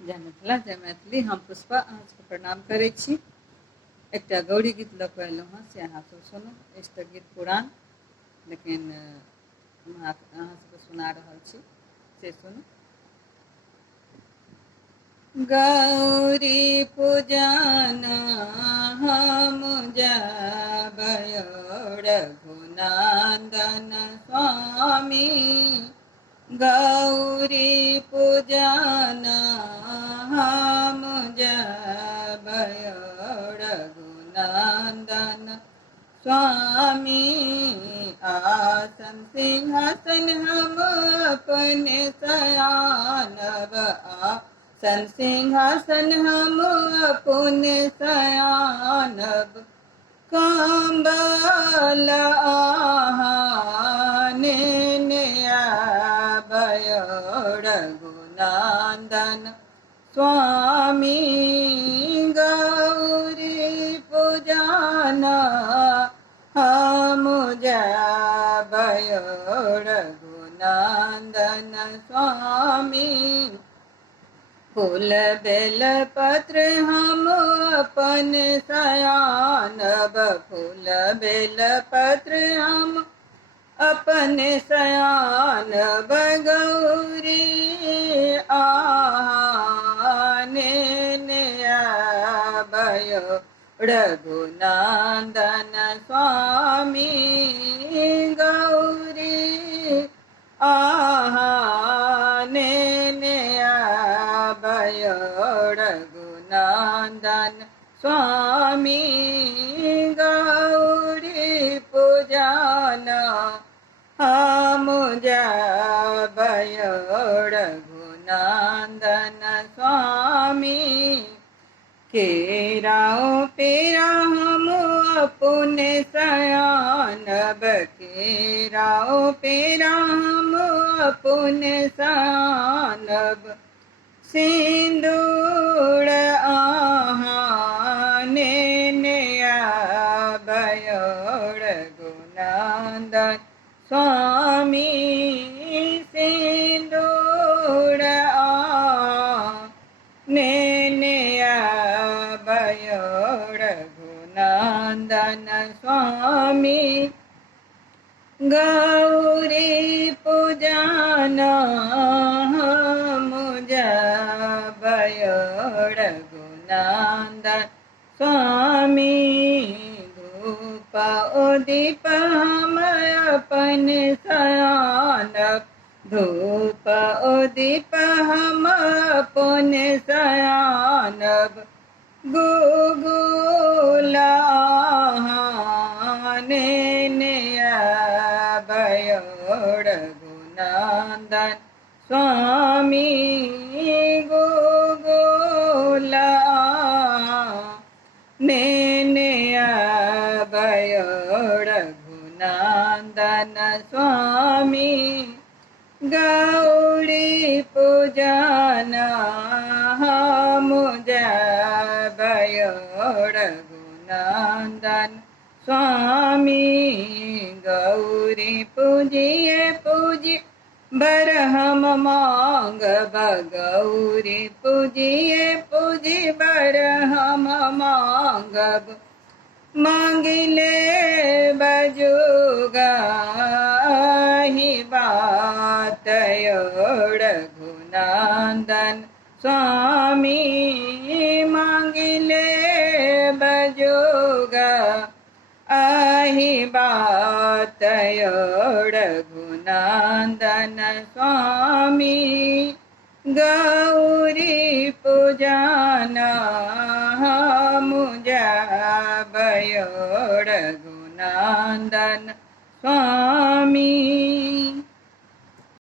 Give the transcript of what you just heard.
जय मिथिला जय मैथिली। हम पुष्पा अहाँके प्रणाम करै छी। एकटा गौरी गीत लऽ कऽ अयलहुँ हँ, से अहाँ सब सुनू। अछि गीत पुरान, लेकिन हम अहाँ सबके सुना रहल छी, से सुनू। गौरी पूजना हम जाबय रघुनंदन स्वामी। गौरी पूजना हम जाबय रघुनंदन स्वामी। आसन सिंहासन हम अपने सयानब, आसन सिंहासन हम अपने सयानब। कंबल आहाने आबय रघुनंदन स्वामी। गौरी पूजना हम जाबय रघुनंदन स्वामी। फूल बेल पत्र हम अपन सयानब, फूल बेल पत्र हम अपन सयानब। गौरी आहाने आबय रघुनंदन स्वामी। गौरी आहाने आबय रघुनंदन स्वामी। गौरी पूजना हम जाबय रघुनंदन स्वामी। केराओ पेरा हम अपने सयानब, केराओ पेरा हम अपने सयानब। सिंदूर आहाने आबय रघुनंदन स्वामी। सिंदूर आहाने आबय रघुनंदन स्वामी। गौरी पूजना हम जाबय रघुनंदन स्वामी। धूप दीप हम अपन सयानब, धूप दीप हम अपन सयानब। गुगुल आहाने आबय रघुनंदन स्वामी। गुगुल आहाने आबय रघुनंदन स्वामी। गौरी पूजना हम जाबय रघुनंदन स्वामी। गौरी पूजिए पूजिए बर हम मांगब, गौरी पूजिए पूजी बर हम मांगब। मांगिले बजुगाही बात रघुनंदन स्वामी। मांगिले बजुगा आही बात रघुनंदन स्वामी। गौरी पूजना हम जाबय रघुनंदन स्वामी।